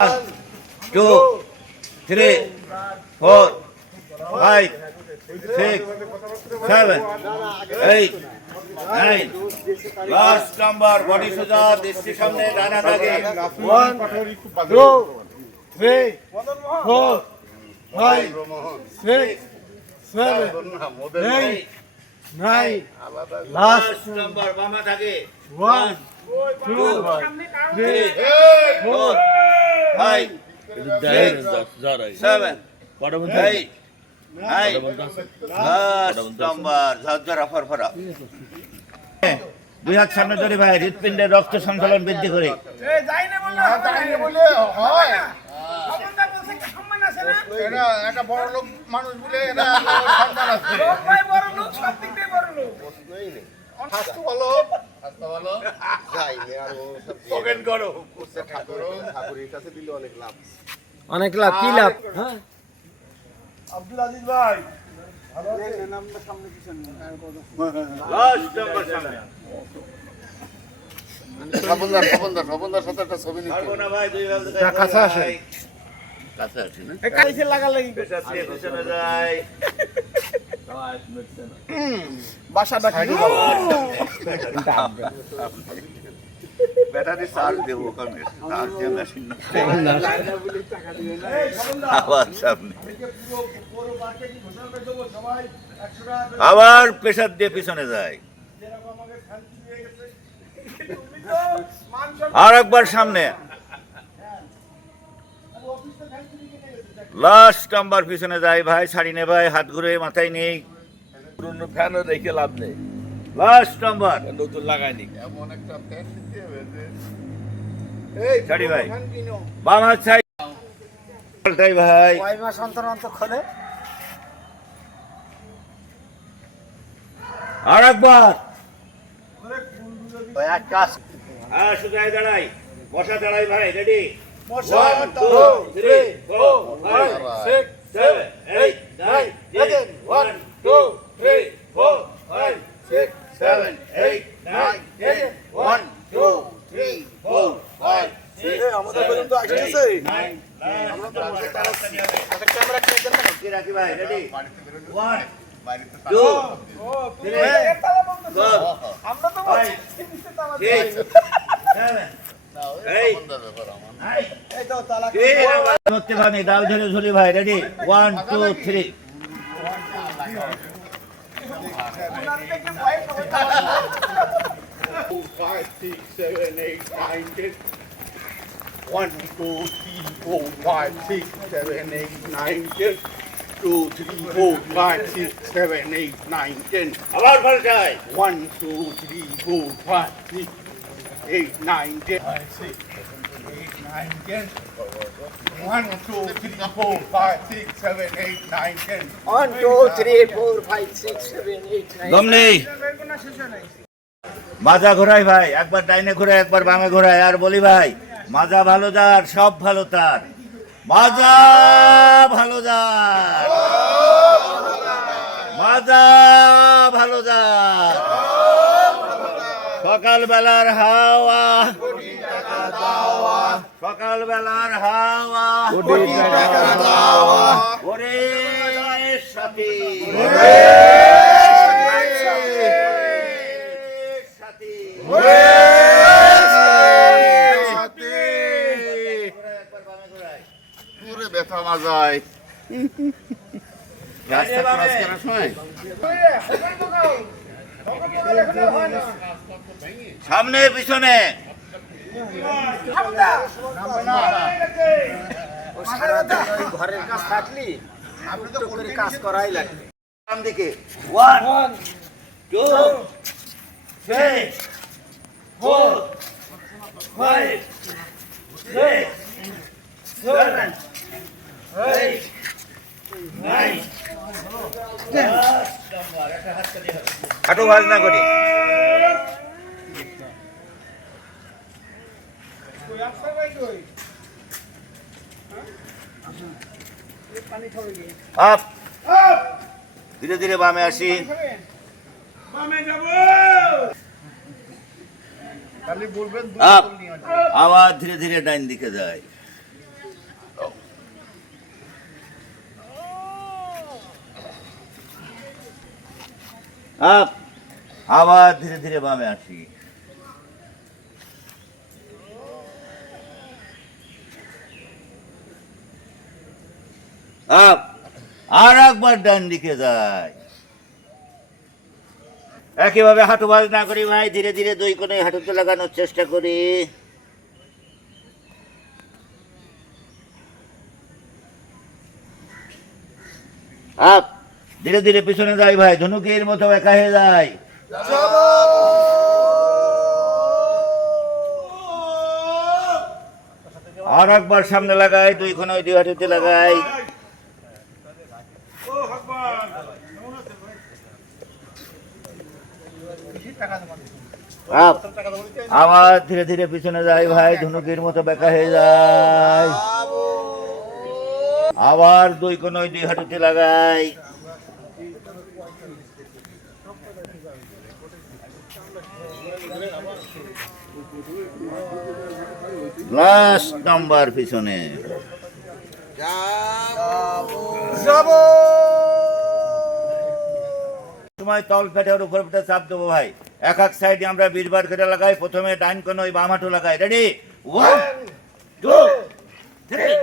1, 2, 3, 4, 5, 6, 7, 8, 9. Last number, body soja, dishti samne, dana dage. 1, 2, 3, 4, 5, 6, 7, 8, 9. Last number, mama dage. 1, 2, 3, 4, 5, 6, 7, 8, 9. Last number, ঝরঝরা ফরফরা। দুই হাত সামনে ধরে ভাই, হৃৎপিণ্ডের রক্ত সঞ্চালন বৃদ্ধি করে। একটা বড় লোক মানুষ বলে সম্মান আছে। স্বাস্থ্য ভালো, ঠাকুরের কাছে দিলে অনেক লাভ। অনেক লাভ, কি লাভ? আব্দুল আজিজ ভাই স্বপনদার সাথে একটা ছবি নিতে কাছে আসে না? বাসাটা ব্যাটারি চার্জ দেবো ওখানে, চার্জ দিয়ে মেশিন আবার সামনে আবার প্রেসার দিয়ে পিছনে যায়, আর একবার সামনে। লাস্ট নাম্বার পিছনে যায় ভাই, ছাড়ি নে ভাই, হাত ঘুরে মাথায় নেই, ফ্যানও রেখে লাভ নেই, লাস্ট নাম্বার নতুন লাগাইনি। এমন একটা ফ্যান দিতে হবে যে ছাড়ি ভাই, বাম হাত ছাই ভাই, কয় মাস অন্তর অন্তর খোলে? আর একবার শুধু দাঁড়াই, বসা দাঁড়াই ভাই, রেডি? 1, 2, 3, 4, 5, 6, 7, 8, 9, 10. 1, 2, 3, 4, 5, 6, 7, 8, 9, 10. 1, 2, 3, 4, 5, 6, আমাদের পর্যন্ত আসতেছে। 9. রাখি ভাই, রেডি? 1, 2, 3, 4, 5, 6, 7, 8, 9. ডাল ঝরে ঝুলি ভাই, রেডি? 1, 2, 3. 5, 6, 7, 8, 9, 10. 1, 2, 3, 4, 5, 6, 7, 8, 9, 10. 2, 3, 4, 5, 6, 7, 8, 9, 10. আবার পাল্টাই। 1, 2, 3, 4, 5, 6, 8, 9, 10. 6, 8, 9, 10. 1, 2, 3, 4, 5, 6, 7, 8, 9, 10. 1, 2, 3, 4, 5, 6, 7, 8, 9. দম নেই, মাজা ঘোরাই ভাই, একবার ডাইনে ঘোরায়, একবার বামে ঘোরায়, আর বলি ভাই, মাজা ভালো যার, সব ভালো তার, মাজা ভালো যার, মাজা ভালো যার। সকালবেলার হাওয়া, সকালবেলার হাওয়া, ওরে সাথী, ব্যথা মাজায় রাস্তা ক্রস করার সময় সামনে পিছনে, ঘরের কাজ থাকলি আপনি তো করে কাজ করাই লাগবে। বাম দিকে 1, 2, 3, 4, 5, 6, 7, 8, 9. হাঁটু ভাজ না করি। আপ, ধীরে ধীরে বামে আসি। আপ, আবার ধীরে ধীরে ডাইন দিকে যায়। আপ আবার ধীরে ধীরে বামে আসি, আপ আর একবার ডান দিকে যাই। একইভাবে হাঁটু ভাঁজ না করি ভাই, ধীরে ধীরে দুই কোণে হাঁটুতে লাগানোর চেষ্টা করি। আপ ধীরে ধীরে পিছনে যাই ভাই, ধনুকের মতো একা হয়ে যায়। আর একবার সামনে লাগাই, দুই কোণে দুই হাঁটুতে লাগাই। আপ আবার ধীরে ধীরে পিছনে যাই ভাই, ধনুকের মতো বেঁকা হয়ে যায়। আবার দুই কোণে দুই হাঁটুতে লাগাই। লাস্ট নাম্বার পিছনে সময় তল পেটের উপর পেটে চাপ দেবো ভাই। এক এক সাইডে আমরা 20 বার করে লাগাই। প্রথমে ডান কোণ ওই বাম হাঁটু লাগাই। রেডি, 1 2 3